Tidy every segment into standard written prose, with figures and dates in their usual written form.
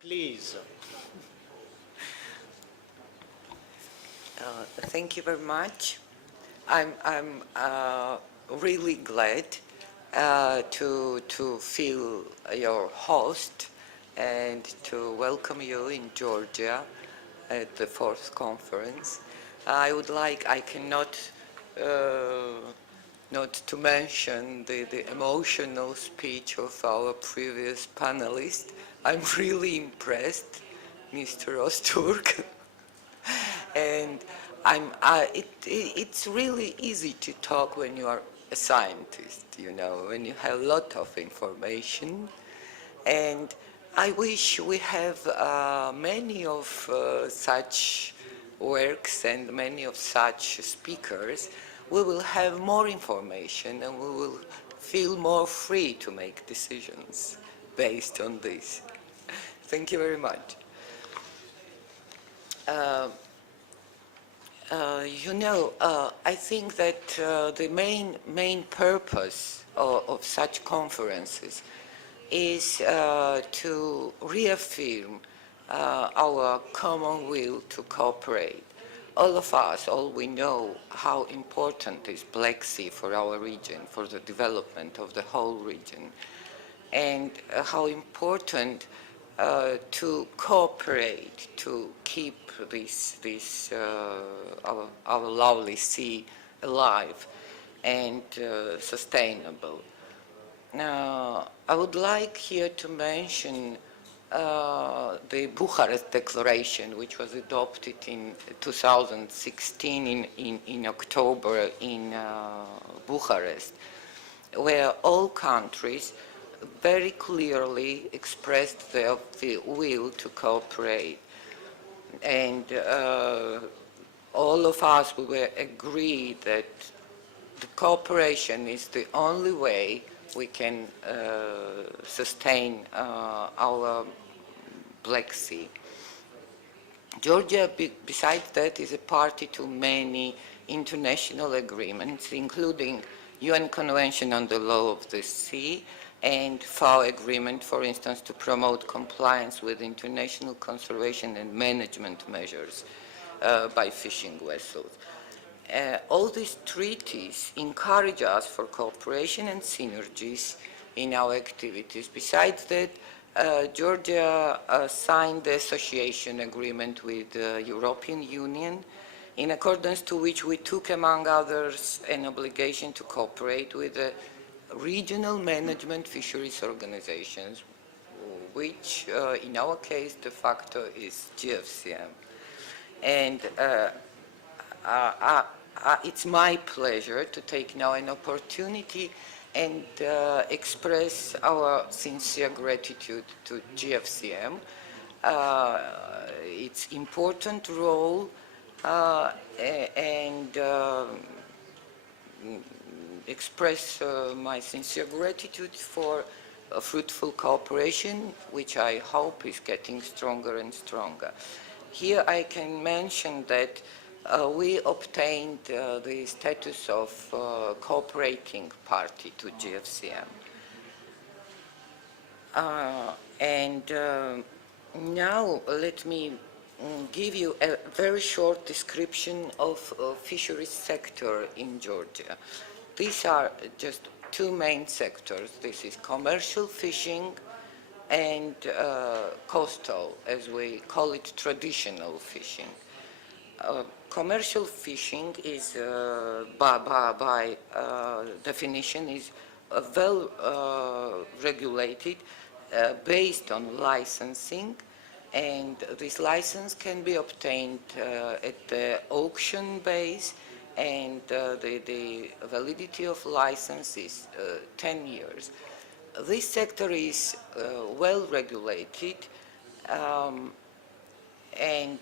Please. Thank you very much. I'm really glad to feel your host and to welcome you in Georgia at the fourth conference. I cannot not to mention the emotional speech of our previous panelist. I'm really impressed, Mr. Osturk. And it's really easy to talk when you are a scientist, when you have a lot of information. And I wish we have many of such works and many of such speakers. We will have more information and we will feel more free to make decisions based on this. Thank you very much. I think that the main purpose of such conferences is to reaffirm our common will to cooperate. All of us, all we know how important is Black Sea for our region, for the development of the whole region, and how important to cooperate to keep our lovely sea alive and sustainable. Now, I would like here to mention the Bucharest Declaration, which was adopted in 2016 in October in Bucharest, where all countries very clearly expressed their will to cooperate. And all of us we agreed that the cooperation is the only way we can sustain our Black Sea. Georgia, besides that, is a party to many international agreements, including UN Convention on the Law of the Sea, and FAO agreement, for instance, to promote compliance with international conservation and management measures by fishing vessels. All these treaties encourage us for cooperation and synergies in our activities. Besides that, Georgia signed the association agreement with the European Union, in accordance to which we took, among others, an obligation to cooperate with the regional management fisheries organizations, which in our case de facto is GFCM. And it's my pleasure to take now an opportunity and express our sincere gratitude to GFCM, its important role and express my sincere gratitude for a fruitful cooperation, which I hope is getting stronger and stronger. Here I can mention that we obtained the status of cooperating party to GFCM. Now let me give you a very short description of fisheries sector in Georgia. These are just two main sectors. This is commercial fishing and coastal, as we call it, traditional fishing. Commercial fishing is, by definition, is well regulated, based on licensing, and this license can be obtained at the auction base, and the validity of license is 10 years. This sector is well regulated, and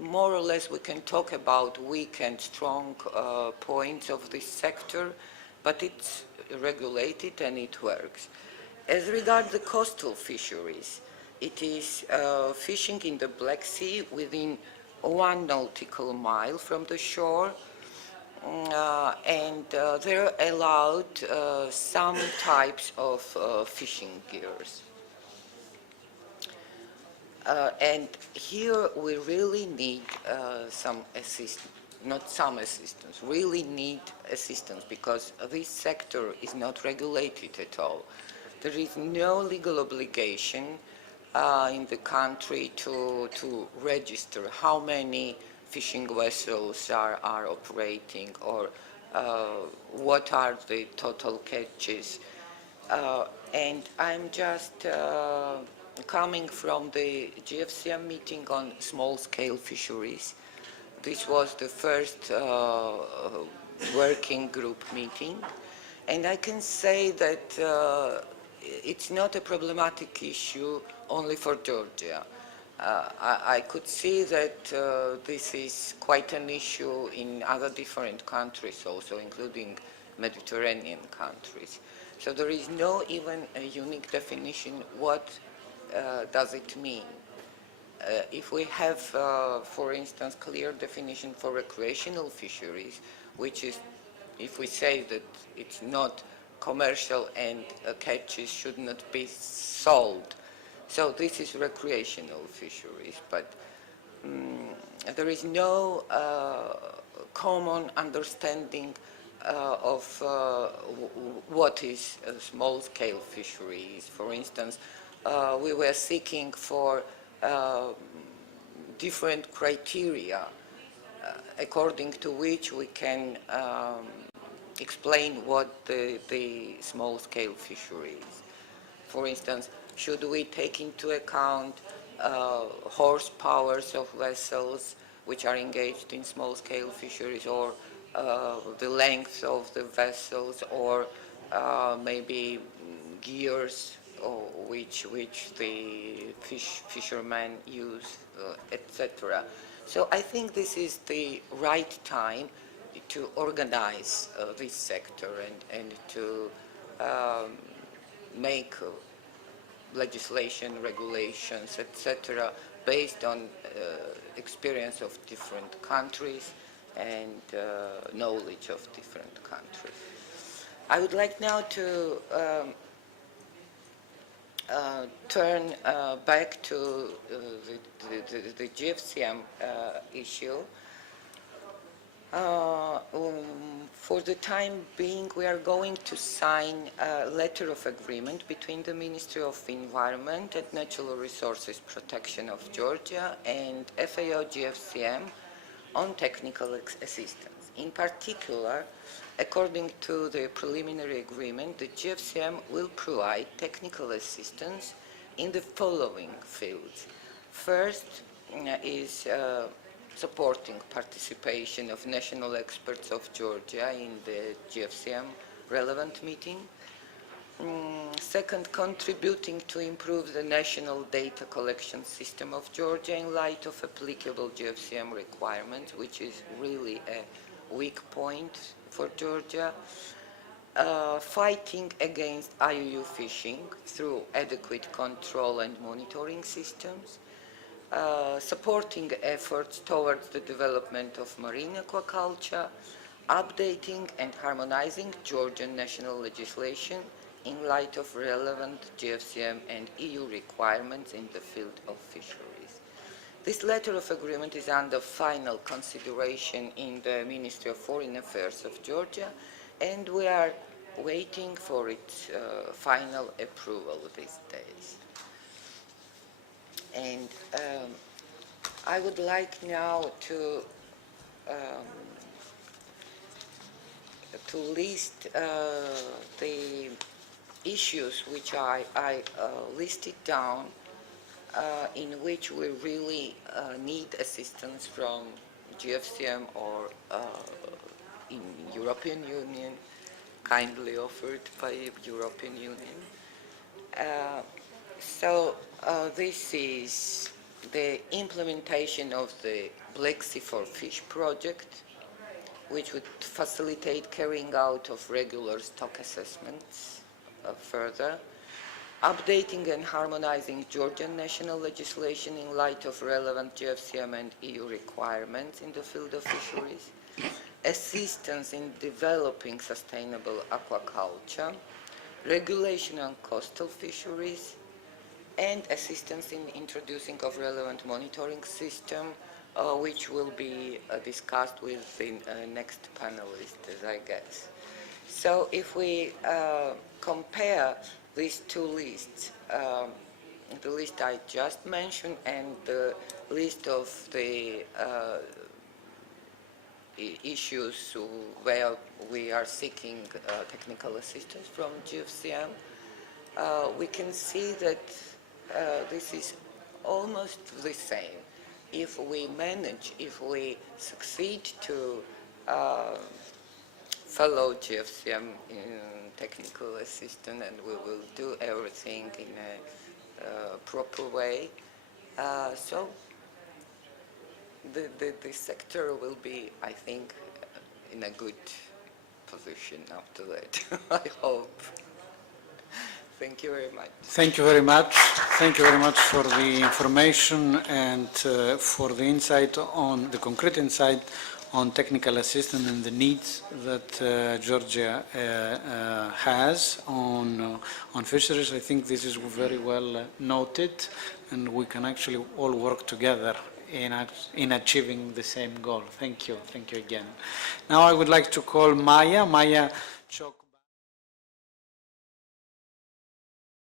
more or less we can talk about weak and strong points of this sector, but it's regulated and it works. As regards the coastal fisheries, it is fishing in the Black Sea within 1 nautical mile from the shore, and they're allowed some types of fishing gears. And here we really need some assistance, not some assistance, really need assistance, because this sector is not regulated at all. There is no legal obligation in the country to register how many fishing vessels are operating, or what are the total catches. And I'm just coming from the GFCM meeting on small-scale fisheries. This was the first working group meeting, and I can say that it's not a problematic issue only for Georgia. I could see that this is quite an issue in other different countries also, including Mediterranean countries. So there is no even a unique definition what does it mean. If we have, for instance, clear definition for recreational fisheries, which is, if we say that it's not commercial and catches should not be sold, so this is recreational fisheries, but there is no common understanding of what is a small-scale fisheries. For instance, we were seeking for different criteria according to which we can explain what the small-scale fishery is. For instance, should we take into account horsepowers of vessels which are engaged in small-scale fisheries, or the length of the vessels, or maybe gears which the fishermen use, etc. So I think this is the right time to organize this sector and to make legislation, regulations, etc., based on experience of different countries and knowledge of different countries. I would like now to turn back to the GFCM issue. For the time being, we are going to sign a letter of agreement between the Ministry of Environment and Natural Resources Protection of Georgia and FAO GFCM on technical assistance. In particular, according to the preliminary agreement, the GFCM will provide technical assistance in the following fields. First is supporting participation of national experts of Georgia in the GFCM relevant meeting. Second, contributing to improve the national data collection system of Georgia in light of applicable GFCM requirements, which is really a weak point for Georgia. Fighting against IUU fishing through adequate control and monitoring systems. Supporting efforts towards the development of marine aquaculture, updating and harmonizing Georgian national legislation in light of relevant GFCM and EU requirements in the field of fisheries. This letter of agreement is under final consideration in the Ministry of Foreign Affairs of Georgia, and we are waiting for its final approval these days. And I would like now to list the issues which I listed down, in which we really need assistance from GFCM or in European Union, kindly offered by European Union. So this is the implementation of the Black Sea for Fish project, which would facilitate carrying out of regular stock assessments further. Updating and harmonizing Georgian national legislation in light of relevant GFCM and EU requirements in the field of fisheries. Assistance in developing sustainable aquaculture. Regulation on coastal fisheries. and assistance in introducing of relevant monitoring system, which will be discussed with the next panelists, I guess. So if we compare these two lists, the list I just mentioned and the list of the issues where we are seeking technical assistance from GFCM, we can see that this is almost the same. If we manage, if we succeed to follow GFCM in technical assistance, and we will do everything in a proper way, so the sector will be, I think, in a good position after that. I hope. Thank you very much. Thank you very much. Thank you very much for the information and for the insight on the concrete insight on technical assistance and the needs that Georgia has on fisheries. I think this is very well noted, and we can actually all work together in achieving the same goal. Thank you. Thank you again. Now I would like to call Maya Chok.